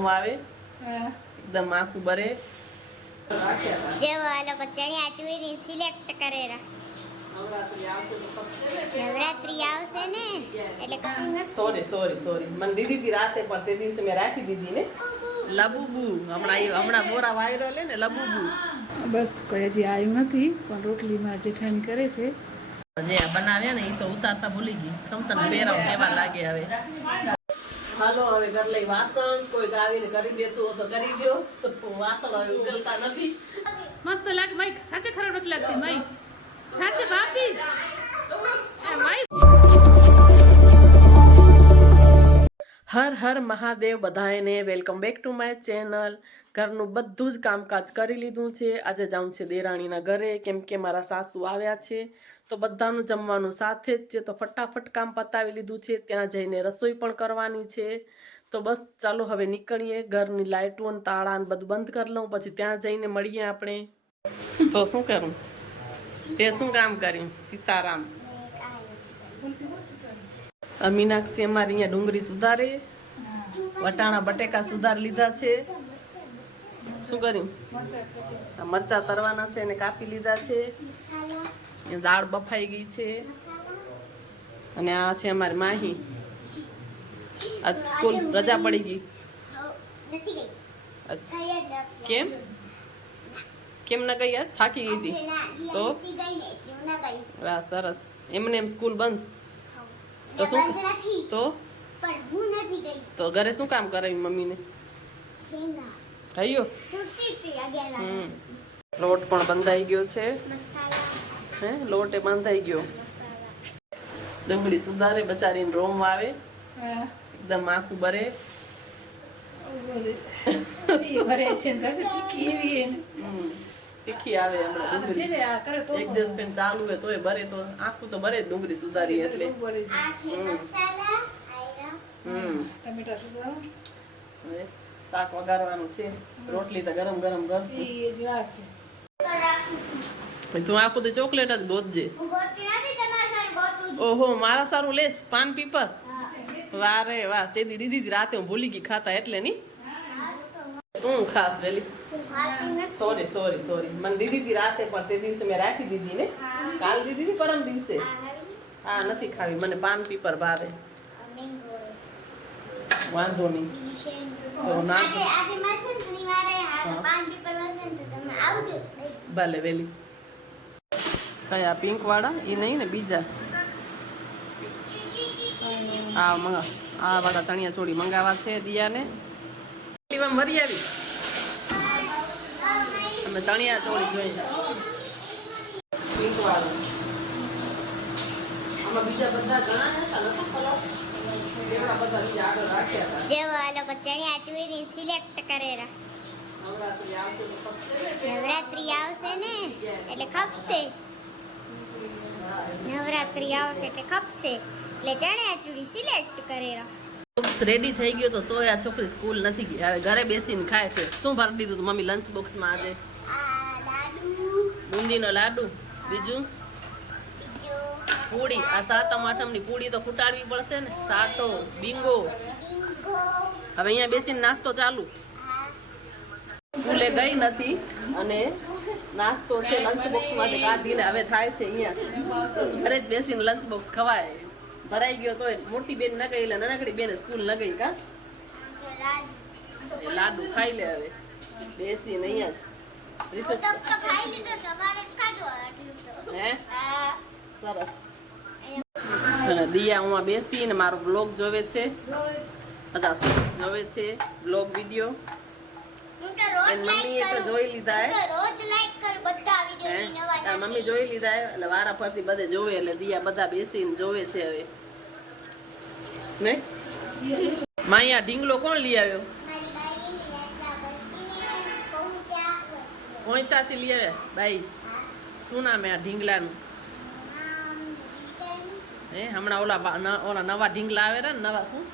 રોમ આવે એકદમ આખું બરે જેવો આ લોકો ચણિયા ચોળી સિલેક્ટ કરેલા નવરાત્રી આવશે ને એટલે સોરી મને દીધી હતી રાતે પણ તે દિવસે મેં રાખી દીધી ને લબુબુ હમણાં બોરા વાયરલ હે ને લબુબુ બસ કોઈ હજી આવ્યું નથી પણ રોટલી મારા જેઠાણી કરે છે જે બનાવ્યા ને એ તો ઉતારતા ભૂલી ગઈ તને પહેરાવ કેવા લાગે હવે હાલો હવે ઘર લઈ વાસણ કોઈ આવીને કરી દેતું હોય તો કરી દો વાસણ હવે ઉકલતા નથી મસ્ત લાગે માઈ સાચે ખરાબ નથી લાગતી માઈ સાચે ભાભી માઈ હર હર મહાદેવ બધાને welcome back to my channel ઘરનું બધું જ કામકાજ કરી લીધું છે આજે જાઉં છે દેરાણીના ઘરે કેમ કે મારા સાસુ આવ્યા છે તો બધાનું જમવાનું સાથે જ છે તો ફટાફટ કામ પતાવી લીધું છે ત્યાં જઈને રસોઈ પણ કરવાની છે તો બસ ચાલો હવે નીકળીએ ઘરની લાઇટો અને તાળા ને બધું બંધ કરી લઉં પછી ત્યાં જઈને મળીએ આપણે તો શું કરું તે શું કામ કર્યું સીતારામ મીનાક્ષી અમારી અહીંયા ડુંગળી સુધારે વટાણા બટેકા સુધાર લીધા છે શું કર્યું મરચા તરવાના છે એને કાપી લીધા છે દાળ બફાઈ ગઈ છે અને આ છે અમારી માહી આજ સ્કૂલ રજા પડી ગઈ કેમ કેમ ન ગઈ આજ થાકી ગઈ હતી તો વાહ સરસ એમને એમ સ્કૂલ બંધ તો શું તો ઘરે શું કામ કરાવ્યું મમ્મીને કયો લોટ પણ બંધાઈ ગયો છે હે લોટ એ બંધાઈ ગયો ડુંગળી સુધારે બચારીને રોમ આવે એકદમ આખું બરે તીખી આવે હમણાં ડુંગળી એડજસ્ટમેન્ટ ચાલુ હોય તોય બરે તો આખું તો બરે ડુંગળી સુધારી એટલે હવે શાક વઘારવાનું છે રોટલી તો ગરમ ગરમ કરશું તું આખું તો ચોકલેટ જ ગોતજે ઓહો મારા સારું લેસ પાન પીપર વાહ રે વાહ તે દીદી રાતે હું ભૂલી ગઈ ખાતા એટલે ની તું ખાસ વેલી સોરી મને દીધી હતી રાતે પણ તે દિવસે મેં રાખી દીધી ને કાલ દીધી હતી પરમ દિવસે હા નથી ખાવી મને પાન પીપર ભાવે વાંધો નહીં તો ના ભલે વેલી કયા પિંક વાળા એ નહીં ને બીજા આ વાળા ચણિયા ચોળી મંગાવા છે દિયાને વરી આવી અમે ચણિયા ચોળી જોઈએ પિંક વાળું આમાં બીજા બધા ઘણા હતા એવડા બધા બીજા આગળ રાખ્યા હતા જેવો આ લોકો ચણિયા ચોળી સિલેક્ટ કરેલા નવરાત્રી આવશે ને એટલે ખપશે નવરાત્રી આવશે એટલે ખપશે એટલે ચણિયા ચોળી સિલેક્ટ કરેલા રેડી થઈ ગયો તો તોય આ છોકરી સ્કૂલ નથી ગઈ હવે ઘરે બેસીને ખાય છે શું ભરી દીધું તું મમ્મી લંચ બોક્સમાં આજે બુંદીનો લાડુ બીજું પૂડી આ સાતમ આઠમની પૂડી તો ખૂટાડવી પડશે ને સાટો બિંગો હવે અહીંયા બેસીને નાસ્તો ચાલુ સ્કૂલે ગઈ નથી અને નાસ્તો છે લંચ બોક્સમાંથી કાઢીને હવે થાય છે અહીંયા ઘરે જ બેસીને લંચ બોક્સ ખવાય ભરાઈ ગયો તો મોટી બેન ન ગઈ એટલે નાનકડી બેન સ્કૂલ ન ગઈ કા લાડુ ખાઈ લે હવે બેસીને અહીંયા જ હે સરસ અને દિયા હું બેસીને મારો બ્લોગ જોવે છે બધા સરસ જોવે છે બ્લોગ વિડીયો મમ્મી તો જોઈ લીધા મમ્મી જોઈ લીધા એટલે વારા પરથી બધે જોવે એટલે દિયા બધા બેસીને જોવે છે હવે ને માયા ઢીંગલો કોણ લઈ આવ્યો પોઈચાથી લઈ આવ્યા બાઈ શું નામ આ ઢીંગલાનું હે હમણાં ઓલા નવા ઢીંગલા આવે ને નવા શું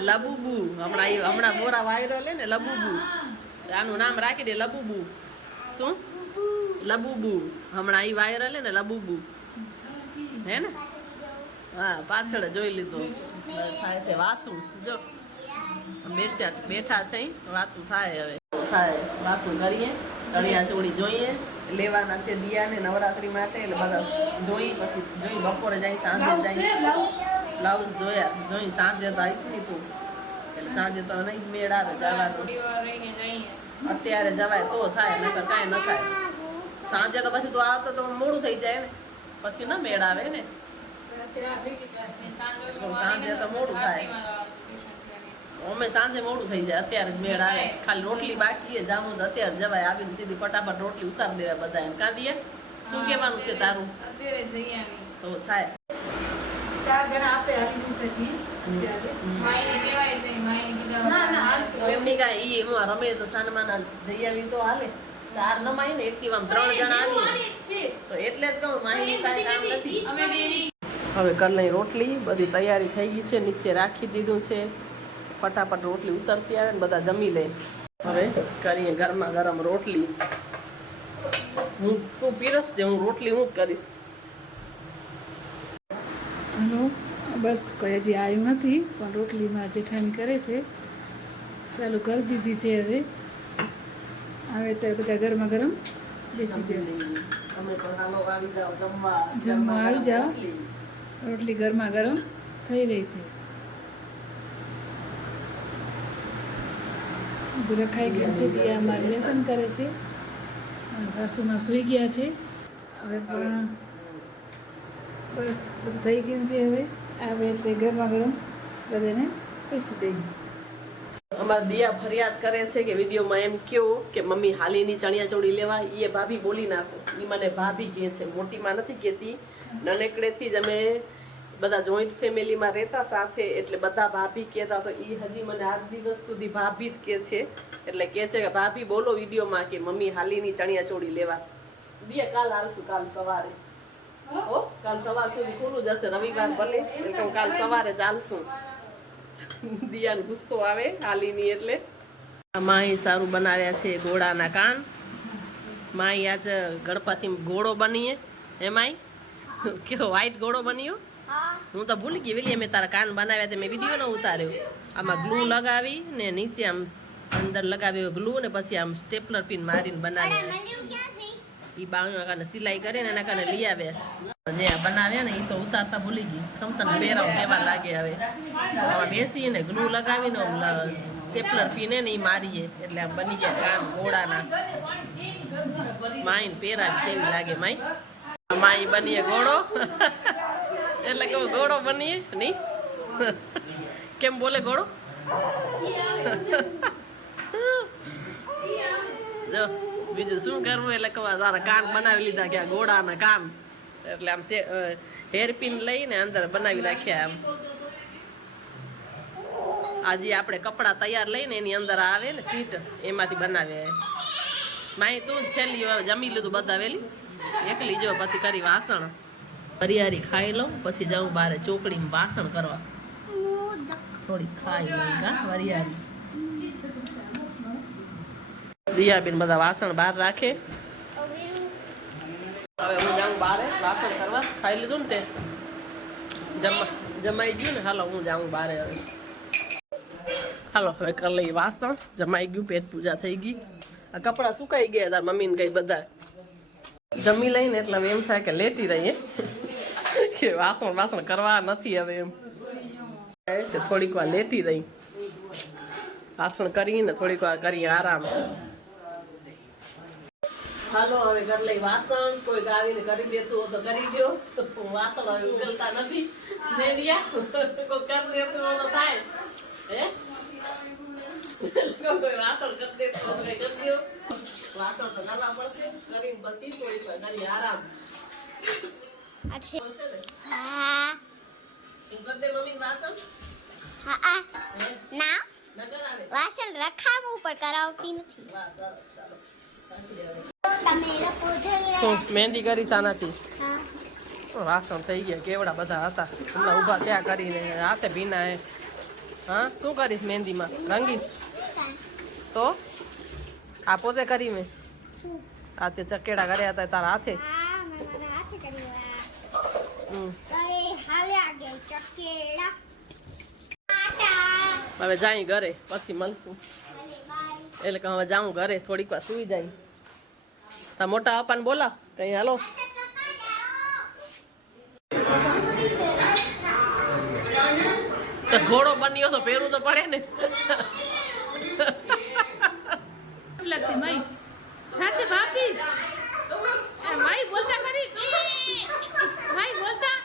લબુબુ હમણાં બોરા વાયરલ હે ને લબુબુ આનું નામ રાખી દે લબુબુ શું લબુબુ હમણાં એ વાયરલ હે ને લબુબુ હે ને હા પાછળ જોઈ લીધું થાય છે વાતું જો બેઠા છે વાતું થાય હવે વાતું કરીએ ચણિયા ચોળી જોઈએ લેવાના છે દિયાને નવરાત્રી માટે એટલે બધા જોઈ બપોરે જાય સાંજે જાય બ્લાઉઝ જોઈ સાંજે તો આવીશ નહીં તું એટલે સાંજે તો નહીં મેળ આવે જવાનું અત્યારે જવાય તો થાય નકર કાંઈ ન થાય સાંજે તો પછી તું આવતો તો મોડું થઈ જાય ને પછી ન મેળ આવે ને સાંજે તો મોડું થાય અમે સાંજે મોડું થઈ જાય અત્યારે જ મેળ આવે ખાલી રોટલી બાકી જામું તો અત્યારે જવાય આવીને સીધી ફટાફટ રોટલી ઉતારી દેવાય બધા એમ કાઢીએ શું કહેવાનું છે તારું તો થાય 4 જણા આપે આવી નહીં શકીએ તો એમની કાંઈ ઈ એમાં રમે તો છાનમાના જઈ આવી તો હાલે 4 ન માય ને એકટીવામાં 3 જણા આવી તો એટલે જ કહું માહિતી કાંઈ કામ નથી હવે કલની રોટલી બધી તૈયારી થઈ ગઈ છે નીચે રાખી દીધું છે ફટાફટ રોટલી ઉતરતી આવે ને બધા જમી લે હવે કરીએ ગરમા ગરમ રોટલી તું પીરસ છે હું રોટલી હું જ કરીશ હલો બસ કોઈ હજી આવ્યું નથી પણ રોટલી મારા જેઠાણી કરે છે ચાલુ કરી દીધી છે હવે આવે ત્યારે બધા ગરમા ગરમ બેસી જાય અમે પણ હાલો આવી જાઓ જમવા આવી જાઓ રોટલી ગરમા ગરમ થઈ રહી છે બધું રખાઈ ગયું છે દિયા અમારી લેસન કરે છે સાસુમાં સૂઈ ગયા છે હવે પણ બસ બધું થઈ ગયું છે હવે આવે એટલે ગરમા ગરમ બધાને પીસી દઈએ અમારા દિયા ફરિયાદ કરે છે કે વિડીયોમાં એમ કહો કે મમ્મી હાલીની ચણિયા ચોળી લેવા એ ભાભી બોલી નાખો એ મને ભાભી કહે છે મોટીમાં નથી કહેતી નાનકડેથી જ અમે બધા જોઈન્ટ ફેમિલીમાં રહેતા સાથે એટલે બધા ભાભી કહેતા તો એ હજી મને આજ દિવસ સુધી ભાભી જ કહે છે એટલે કહે છે કે ભાભી બોલો વિડીયોમાં કે મમ્મી હાલીની ચણિયા ચોળી લેવા દિયા કાલ હાલશું કાલ સવારે હો કાલ સવાર સુધી ખુલ્લું જશે રવિવાર ભલે એટલે કાલ સવારે ચાલશું દિયાને ગુસ્સો આવે હાલીની એટલે માઈ સારું બનાવ્યા છે ઘોડાના કાન માઈ આજ ગણપતિ ઘોડો બનીએ એમાંય કેવો વ્હાઈટ ઘોડો બન્યો હું તો ભૂલી ગઈ વેલી મેં તારા કાન બનાવ્યા તે મેં વિડીયો ન ઉતાર્યો આમાં ગ્લુ લગાવી ને નીચે આમ અંદર લગાવ્યો ગ્લુ ને પછી આમ સ્ટેપલર પિન મારીને બનાવ્યા ઈ બાવણા કાને સિલાઈ કરે ને એના કાને લઈ આવ્યા જે બનાવ્યા ને એ તો ઉતારતા ભૂલી ગઈ તને પહેરાવ કેવા લાગે હવે આમાં બેસીને ગ્લુ લગાવીને સ્ટેપલર પિને ને એ મારીએ એટલે આમ બની ગયા કાન ઘોડાના માઈને પહેરાવી કેવી લાગે માઈ બનીએ ઘોડો એટલે કેવો ઘોડો બનીએ નહીં કેમ બોલે ઘોડો જો બીજું શું કરવું એટલે કહવા તારા કાન બનાવી લીધા કે આ ઘોડાના કાન એટલે આમ હેરપિન લઈને અંદર બનાવી નાખ્યા આમ આજે આપણે કપડાં તૈયાર લઈને એની અંદર આવે ને સીટ એમાંથી બનાવે માઈ તું છેલ્લી જમી લીધું બધા વેલી એકલી જો પછી કરી વાસણ હરિયારી ખાઈ લઉં પછી જાઉં બારે ચોકડીમાં વાસણ કરવા થોડી ખાઈ લઉં કા હરિયારી દિયાબેન બધા વાસણ બહાર રાખે હવે હું જાઉં બારે વાસણ કરવા ખાઈ લીધું ને તે જમાઈ ગયું ને હાલો હું જાઉં બારે હવે હાલો હવે કરી લઈ વાસણ જમાઈ ગયું પેટ પૂજા થઈ ગઈ આ કપડાં સુકાઈ ગયા તાર મમ્મીને કઈ બધા જમી લઈને એટલે એમ થાય કે લેટી રહીએ કે વાસણ કરવા નથી હવે એમ થોડીક વાર લેટી રહી વાસણ કરીને થોડીક વાર કરીએ આરામ હાલો હવે કરી લઈ વાસણ કોઈ આવીને કરી દેતું હોય તો કરી દો વાસણ હવે ઉકલતા નથી કોઈ કરી દેતું હોય તો થાય હે કોઈ વાસણ કરી દેતું હોય તો કરી દો વાસણ તો કરવા પડશે કરીને પછી થોડીક વાર કરીએ આરામ વાસણ રખાવું પણ કરાવતી નથી શું મહેંદી કરી સાનાથી વાસણ થઈ ગયા કેવડા બધા હતા હમણાં ઊભા ત્યાં કરીને હાથે ભીના હે હા શું કરીશ મહેંદીમાં રંગીશ તો આ પોતે કરી મેં આ તે ચકેડા કર્યા હતા તારા હાથે હવે જાય ઘરે પછી મળશું. એટલે કે હવે જાઉં ઘરે, થોડીક વાર સુઈ જાય. તા મોટા અપાને બોલા કઈ હાલો. તો ઘોડો બન્યો તો પહેરવું તો પડે ને. લાગતી માઈ સાચે ભાભી માઈ બોલતા ખરી માઈ બોલતા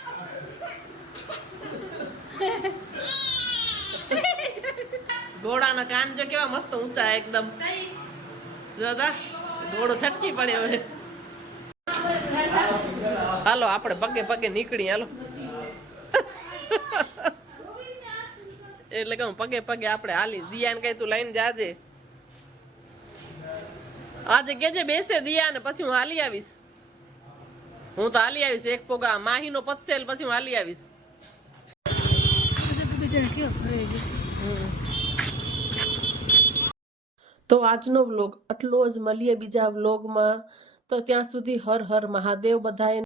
ઘોડાના કાન જો કેવા મસ્ત ઊંચા એકદમ. જોતા ઘોડો છટકી પડે હવે. હાલો આપણે પગે પગે નીકળી હાલો. એટલે કહું પગે પગે આપણે હાલી. દિયાને કઈ તું લઈને જાજે આજે, કેજે બેસે દિયા ને પછી હું હાલી આવીશ. હું તો હાલી આવીશ એક પોગા માહીનો પતસેલ પછી હું હાલી આવીશ. તો આજનો વ્લોગ આટલો જ. મળીએ બીજા વ્લોગમાં. તો ત્યાં સુધી હર હર મહાદેવ બધાએ.